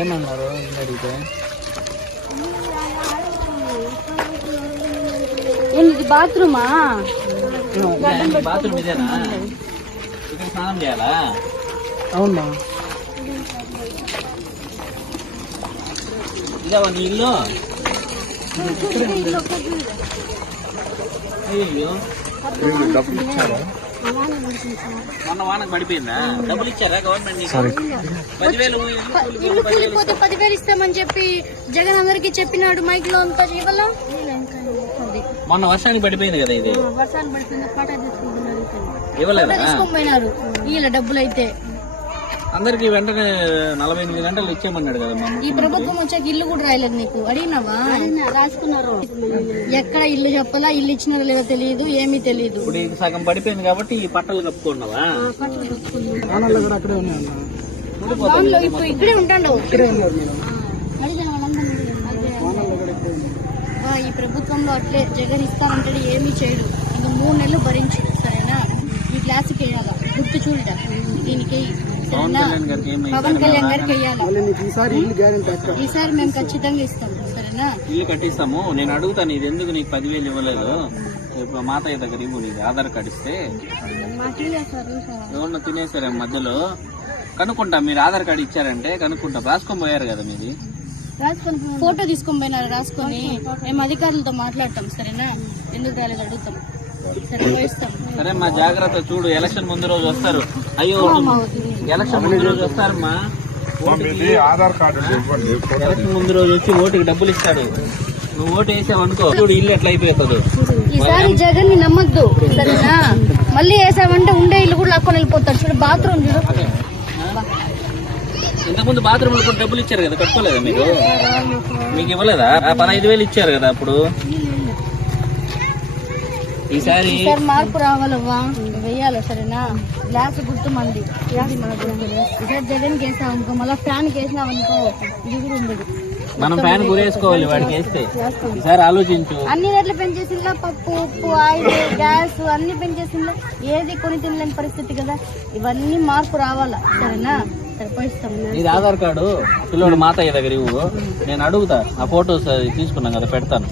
ఏమన్నారు ఇల్లు అడిగితే? ఇది బాత్రూమా? బాత్రూమ్ ఇదేనా? ఇక్కడ స్నానం చేయాలా? అవునా? ఇదేవా నీ ఇల్లు? అయ్యో డబ్బులు ఇచ్చారా? మొన్న వానకు పడిపోయిందా? డబ్బులు ఇచ్చారా గవర్నమెంట్? 10,000 ఇల్లు కూలిపోతే 10,000 ఇస్తామని చెప్పి జగన్ అందరికి చెప్పినాడు మైక్ లో అంతా. ఇవ్వాల మొన్న వర్షానికి పడిపోయింది కదా ఇది. వర్షాలు పడిపోయింది, పాట ఇవ్వలేదా? తీసుకొని వీళ్ళ డబ్బులు అయితే అందరికి వెంటనే 48 గంటలు ఇచ్చేయమన్నాడు కదా. ఈ ప్రభుత్వం వచ్చాక ఇల్లు కూడా రాయలేదు. నీకు అడిగినావా? రాసుకున్నారు. ఎక్కడ ఇల్లు చెప్పాలా, ఇల్లు ఇచ్చినారో లేదో తెలియదు, ఏమీ తెలియదు. ఇప్పుడు ఇది సగం పడిపోయింది కాబట్టి ఈ పట్టలు కప్పుకున్నావా? ఇప్పుడు ఇక్కడే ఉంటాడు. ఈ ప్రభుత్వంలో అట్లే జగన్ ఇస్తానంటాడు, ఏమీ చేయడు. ఇంకా 3 నెలలు భరించు, సరేనా? ఈ క్లాస్కి వేయాలా, గుర్తు చూడ దీనికి. పవన్ కళ్యాణ్ గారికి వేయాలి. ఈసారి మేము ఖచ్చితంగా ఇస్తాం, సరేనా? ఇల్లు కట్టిస్తాము. నేను అడుగుతాను, ఇది ఎందుకు నీకు 10,000 ఇవ్వలేదు? ఇప్పుడు మాతయ్య దగ్గర ఇవ్వు, నీది ఆధార్ కార్డు ఇస్తే. ఏమన్నా తినేసారా మధ్యలో? కనుక్కుంటా. మీరు ఆధార్ కార్డు ఇచ్చారంటే కనుక్కుంటా. రాసుకొని పోయారు కదా మీది. ఫోటో తీసుకొని పోయినారు, రాసుకొని. మేము అధికారులతో మాట్లాడతాం, సరేనా? ఎందుకు రాలేదు అడుగుతాం. సరే మా జాగ్రత్త చూడు. ఎలక్షన్ ముందు రోజు వస్తారు. అయ్యో ఎలక్షన్ ముందు రోజు వస్తారమ్మా. ఎలక్షన్ ముందు రోజు వచ్చి ఓటుకి డబ్బులు ఇస్తాడు. నువ్వు ఓటు వేసావనుకో, చూడు ఇల్లు ఎట్లా అయిపోతుంది. ఈసారి జగన్ ని నమ్మద్దు, సరేనా? మళ్ళీ వేసావంటే ఉండే ఇల్లు కూడా లాక్కొని వెళ్ళిపోతాడు. చూడు బాత్రూమ్ చూడు. ఇంతకుముందు బాత్రూమ్ కూడా డబ్బులు ఇచ్చారు కదా, కట్టుకోలేదా మీరు? మీకు ఇవ్వలేదా? 15,000 ఇచ్చారు కదా అప్పుడు. ఈసారి మార్పు రావాలవ్వా, వెయ్యాలి, సరేనా? గ్లాస్ గుర్తు మంది ఈసారి జగన్ వేసావు అనుకో, మళ్ళీ ఫ్యాన్ వేసినావనుకో, ఇది కూడా ఉండదు. మనం ఫ్యాన్ గురేసుకోవాలి వాడికి వేస్తే. ఈసారి ఆలోచించు. అన్ని రేట్లు పెంచేసిందా? పప్పు, ఉప్పు, ఆయిల్, గ్యాస్ అన్ని పెంచేసిందా? ఏది కొని తినలేని పరిస్థితి కదా. ఇవన్నీ మార్పు రావాలా, సరేనా? ఇది ఆధార్ కార్డు పిల్లోడు మాతయ్య దగ్గర ఇవ్వు. నేను అడుగుతా. ఆ ఫోటోస్ తీసుకున్నాం కదా, పెడతాను.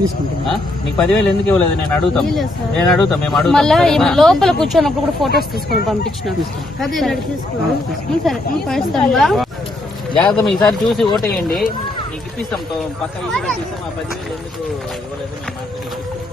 నీకు 10,000 ఎందుకు ఇవ్వలేదు నేను అడుగుతాం. మేము అడుగుతాం. లోపల కూర్చోన్నప్పుడు కూడా ఫోటోస్ తీసుకొని పంపించిన. జాగ్రత్త. ఈసారి చూసి ఓటేయండి. నీకు ఇప్పిస్తాం. పక్క ఇల్లు కట్టిస్తాం. ఆ 10,000 ఎందుకు ఇవ్వలేదు మేము మాట్లాడి